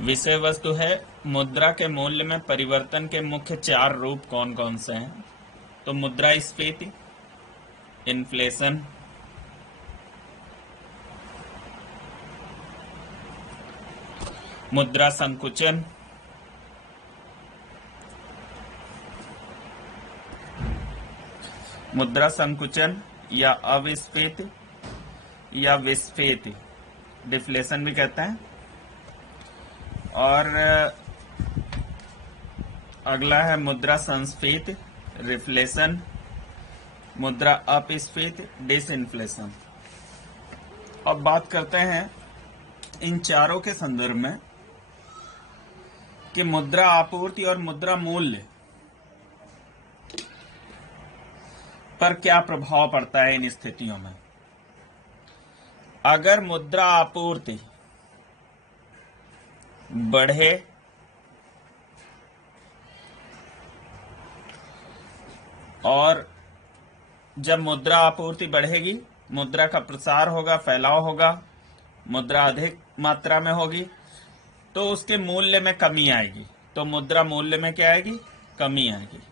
विषय वस्तु है मुद्रा के मूल्य में परिवर्तन के मुख्य 4 रूप कौन कौन से हैं। तो मुद्रास्फीति, इन्फ्लेशन, मुद्रा संकुचन, मुद्रा संकुचन या अविस्फीति या विस्फीति, डिफ्लेशन भी कहते हैं। और अगला है मुद्रा संस्फीति, रिफ्लेशन, मुद्रा अपस्फीति, डिसइन्फ्लेशन। अब बात करते हैं इन चारों के संदर्भ में कि मुद्रा आपूर्ति और मुद्रा मूल्य पर क्या प्रभाव पड़ता है इन स्थितियों में। अगर मुद्रा आपूर्ति बढ़े और जब मुद्रा आपूर्ति बढ़ेगी, मुद्रा का प्रसार होगा, फैलाव होगा, मुद्रा अधिक मात्रा में होगी, तो उसके मूल्य में कमी आएगी। तो मुद्रा मूल्य में क्या आएगी? कमी आएगी।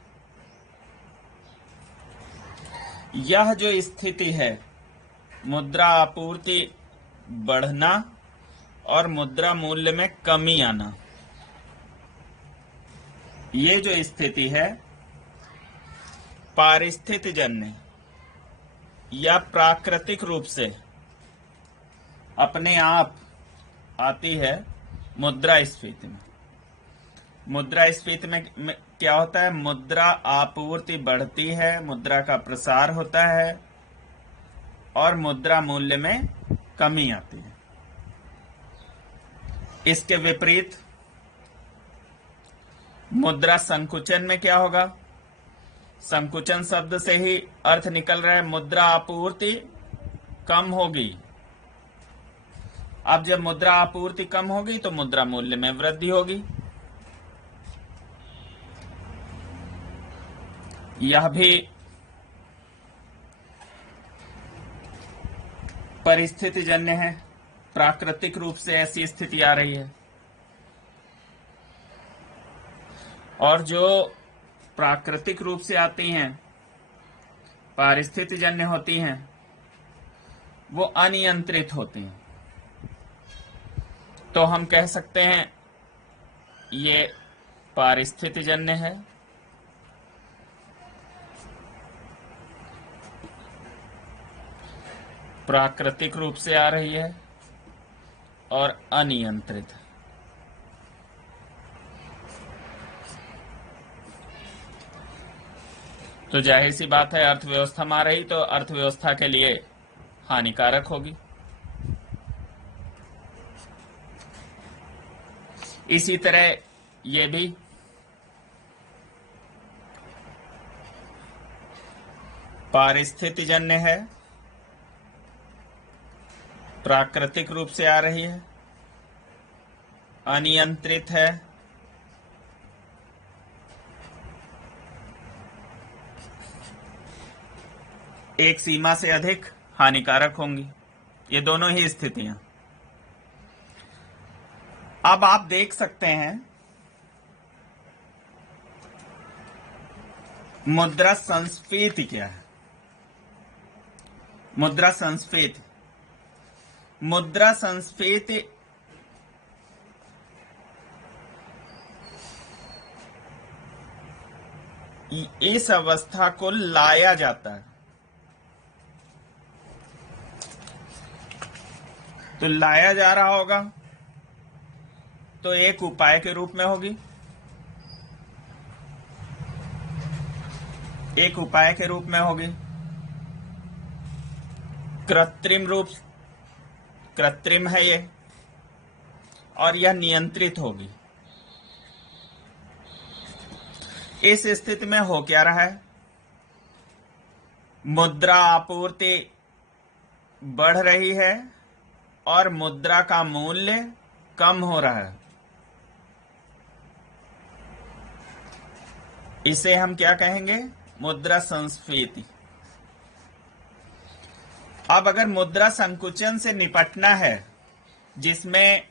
यह जो स्थिति है, मुद्रा आपूर्ति बढ़ना और मुद्रा मूल्य में कमी आना, ये जो स्थिति है पारिस्थितिजन्य या प्राकृतिक रूप से अपने आप आती है मुद्रास्फीति में। मुद्रास्फीति में क्या होता है? मुद्रा आपूर्ति बढ़ती है, मुद्रा का प्रसार होता है और मुद्रा मूल्य में कमी आती है। इसके विपरीत मुद्रा संकुचन में क्या होगा? संकुचन शब्द से ही अर्थ निकल रहा है मुद्रा आपूर्ति कम होगी। अब जब मुद्रा आपूर्ति कम होगी तो मुद्रा मूल्य में वृद्धि होगी। यह भी परिस्थितिजन्य है, प्राकृतिक रूप से ऐसी स्थिति आ रही है। और जो प्राकृतिक रूप से आती हैं, पारिस्थितिजन्य होती हैं, वो अनियंत्रित होती हैं। तो हम कह सकते हैं ये पारिस्थितिजन्य है। प्राकृतिक रूप से आ रही है और अनियंत्रित। तो जाहिर सी बात है, अर्थव्यवस्था में आ रही तो अर्थव्यवस्था के लिए हानिकारक होगी। इसी तरह ये भी पारिस्थितिजन्य है, प्राकृतिक रूप से आ रही है, अनियंत्रित है, एक सीमा से अधिक हानिकारक होंगी। ये दोनों ही स्थितियां। अब आप देख सकते हैं मुद्रा संस्फीति क्या है। मुद्रा संस्फीति, मुद्रा संस्फीति इस अवस्था को लाया जाता है। तो लाया जा रहा होगा तो एक उपाय के रूप में होगी, एक उपाय के रूप में होगी। कृत्रिम है ये, और यह नियंत्रित होगी। इस स्थिति में हो क्या रहा है? मुद्रा आपूर्ति बढ़ रही है और मुद्रा का मूल्य कम हो रहा है। इसे हम क्या कहेंगे? मुद्रा संस्फीति। अब अगर मुद्रा संकुचन से निपटना है, जिसमें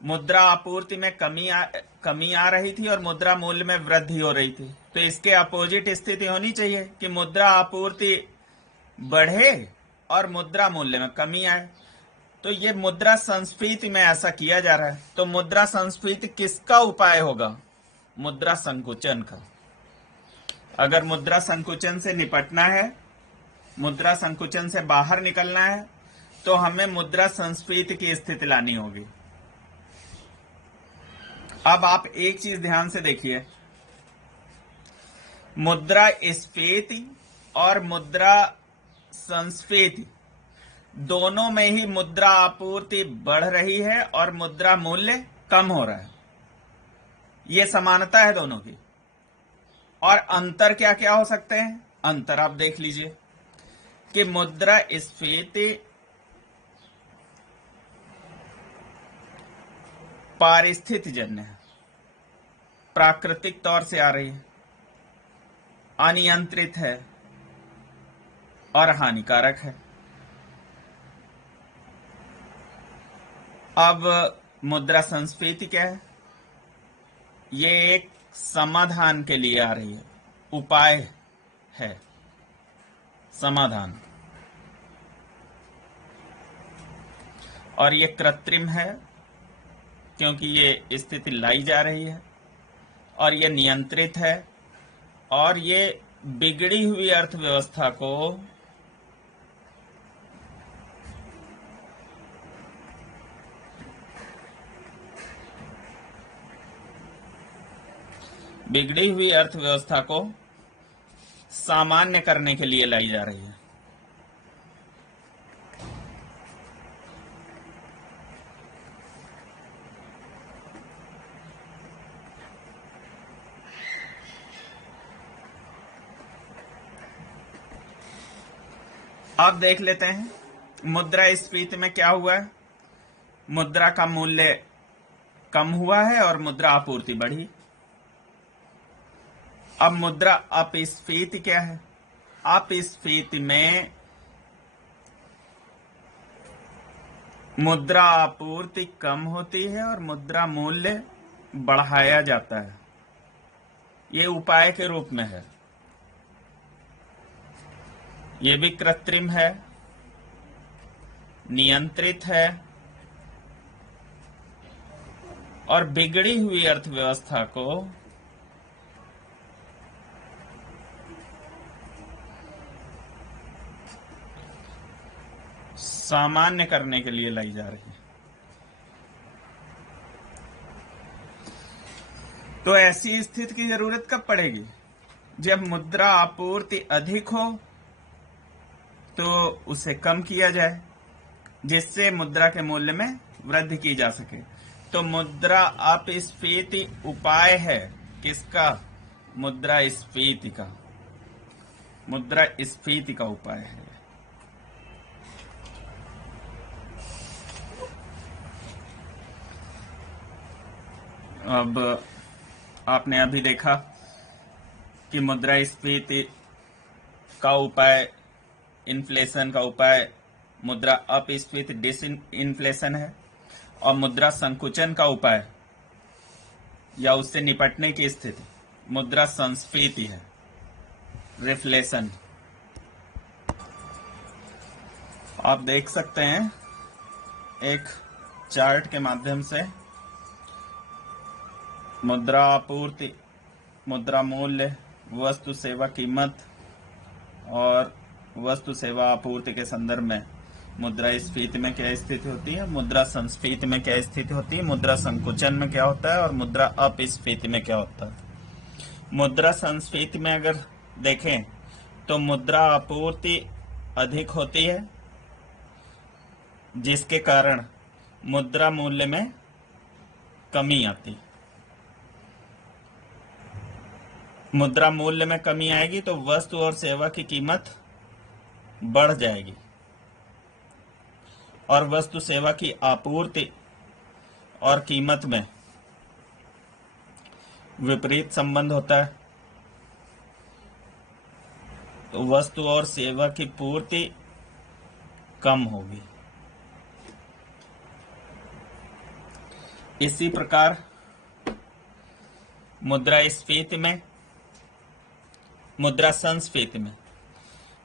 मुद्रा आपूर्ति में कमी आ रही थी और मुद्रा मूल्य में वृद्धि हो रही थी। तो इसके अपोजिट स्थिति होनी चाहिए कि मुद्रा आपूर्ति बढ़े और मुद्रा मूल्य में कमी आए। तो ये मुद्रा संस्फीति में ऐसा किया जा रहा है। तो मुद्रा संस्फीति किसका उपाय होगा? मुद्रा संकुचन का। अगर मुद्रा संकुचन से निपटना है, मुद्रा संकुचन से बाहर निकलना है, तो हमें मुद्रा संस्फीति की स्थिति लानी होगी। अब आप एक चीज ध्यान से देखिए, मुद्रा स्फीति और मुद्रा संस्फीति दोनों में ही मुद्रा आपूर्ति बढ़ रही है और मुद्रा मूल्य कम हो रहा है। यह समानता है दोनों की। और अंतर क्या क्या हो सकते हैं? अंतर आप देख लीजिए कि मुद्रा स्फीति पारिस्थितिजन्य है, प्राकृतिक तौर से आ रही है, अनियंत्रित है और हानिकारक है। अब मुद्रा संस्फीति क्या है? ये एक समाधान के लिए आ रही है, उपाय है, समाधान। और ये कृत्रिम है क्योंकि ये स्थिति लाई जा रही है, और ये नियंत्रित है, और ये बिगड़ी हुई अर्थव्यवस्था को सामान्य करने के लिए लाई जा रही है। अब देख लेते हैं मुद्रा स्फीति में क्या हुआ है। मुद्रा का मूल्य कम हुआ है और मुद्रा आपूर्ति बढ़ी। अब मुद्रा अपस्फीति क्या है? अपस्फीति में मुद्रा आपूर्ति कम होती है और मुद्रा मूल्य बढ़ाया जाता है। ये उपाय के रूप में है। ये भी कृत्रिम है, नियंत्रित है और बिगड़ी हुई अर्थव्यवस्था को सामान्य करने के लिए लाई जा रही है। तो ऐसी स्थिति की जरूरत कब पड़ेगी? जब मुद्रा आपूर्ति अधिक हो तो उसे कम किया जाए, जिससे मुद्रा के मूल्य में वृद्धि की जा सके। तो मुद्रा अपस्फीति उपाय है किसका? मुद्रा स्फीति का। मुद्रा स्फीति का उपाय है। अब आपने अभी देखा कि मुद्रा स्फीति का उपाय, इन्फ्लेशन का उपाय मुद्रा अपस्फीति डिसइन्फ्लेशन है, और मुद्रा संकुचन का उपाय या उससे निपटने की स्थिति मुद्रा संस्फीति है, रिफ्लेशन। आप देख सकते हैं एक चार्ट के माध्यम से मुद्रा आपूर्ति, मुद्रा मूल्य, वस्तु सेवा कीमत और वस्तु सेवा आपूर्ति के संदर्भ में मुद्रा स्फीति में क्या स्थिति होती है, मुद्रा संस्फीति में क्या स्थिति होती है, मुद्रा संकुचन में क्या होता है और मुद्रा अपस्फीति में क्या होता है। मुद्रा संस्फीति में अगर देखें तो मुद्रा आपूर्ति अधिक होती है, जिसके कारण मुद्रा मूल्य में कमी आती। मुद्रा मूल्य में कमी आएगी तो वस्तु और सेवा की कीमत बढ़ जाएगी और वस्तु सेवा की आपूर्ति और कीमत में विपरीत संबंध होता है। तो वस्तु और सेवा की पूर्ति कम होगी। इसी प्रकार मुद्रास्फीति में, मुद्रा संस्फीति में,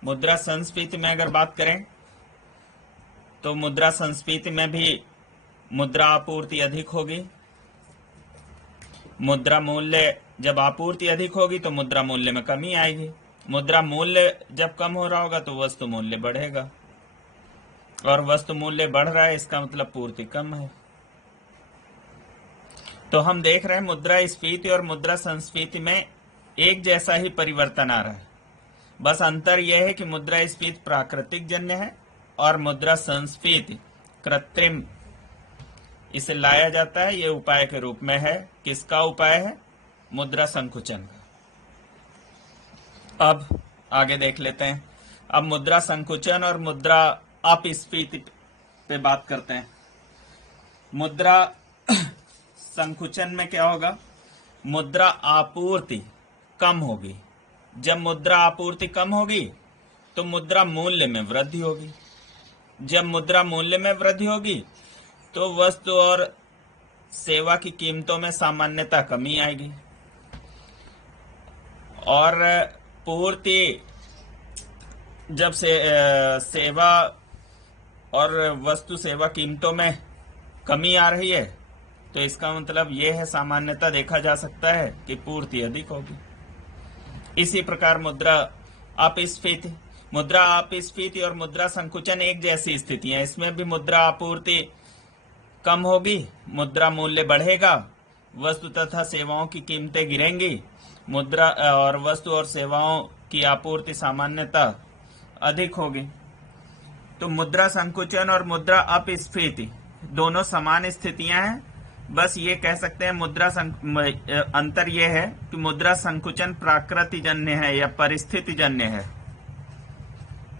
मुद्रा संस्फीति में अगर बात करें तो मुद्रा संस्फीति में भी मुद्रा आपूर्ति अधिक होगी। मुद्रा मूल्य, जब आपूर्ति अधिक होगी तो मुद्रा मूल्य में कमी आएगी। मुद्रा मूल्य जब कम हो रहा होगा तो वस्तु मूल्य बढ़ेगा, और वस्तु मूल्य बढ़ रहा है इसका मतलब पूर्ति कम है। तो हम देख रहे हैं मुद्रास्फीति और मुद्रा संस्फीति में एक जैसा ही परिवर्तन आ रहा है, बस अंतर यह है कि मुद्रास्फीति प्राकृतिक जन्य है और मुद्रा संस्फीति कृत्रिम इसे लाया जाता है। ये उपाय के रूप में है। किसका उपाय है? मुद्रा संकुचन का। अब आगे देख लेते हैं। अब मुद्रा संकुचन और मुद्रा अपस्फीति पे बात करते हैं। मुद्रा संकुचन में क्या होगा? मुद्रा आपूर्ति कम होगी। जब मुद्रा आपूर्ति कम होगी तो मुद्रा मूल्य में वृद्धि होगी। जब मुद्रा मूल्य में वृद्धि होगी तो वस्तु और सेवा की कीमतों में सामान्यतः कमी आएगी, और पूर्ति जब से सेवा और वस्तु सेवा कीमतों में कमी आ रही है तो इसका मतलब यह है, सामान्यतः देखा जा सकता है कि पूर्ति अधिक होगी। इसी प्रकार मुद्रा अपस्फीति, मुद्रा अपस्फीति और मुद्रा संकुचन एक जैसी स्थितियां। इसमें भी मुद्रा आपूर्ति कम होगी, मुद्रा मूल्य बढ़ेगा, वस्तु तथा सेवाओं की कीमतें गिरेंगी, मुद्रा और वस्तु और सेवाओं की आपूर्ति सामान्यतः अधिक होगी। तो मुद्रा संकुचन और मुद्रा अपस्फीति दोनों समान स्थितियां हैं। बस ये कह सकते हैं अंतर यह है कि मुद्रा संकुचन प्राकृतिजन्य है या परिस्थितिजन्य है,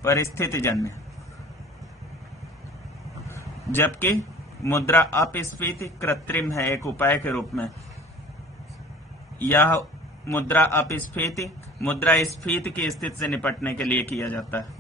परिस्थितिजन्य, जबकि मुद्रा अपस्फीति कृत्रिम है, एक उपाय के रूप में। यह मुद्रा अपस्फीति मुद्रास्फीति की स्थिति से निपटने के लिए किया जाता है।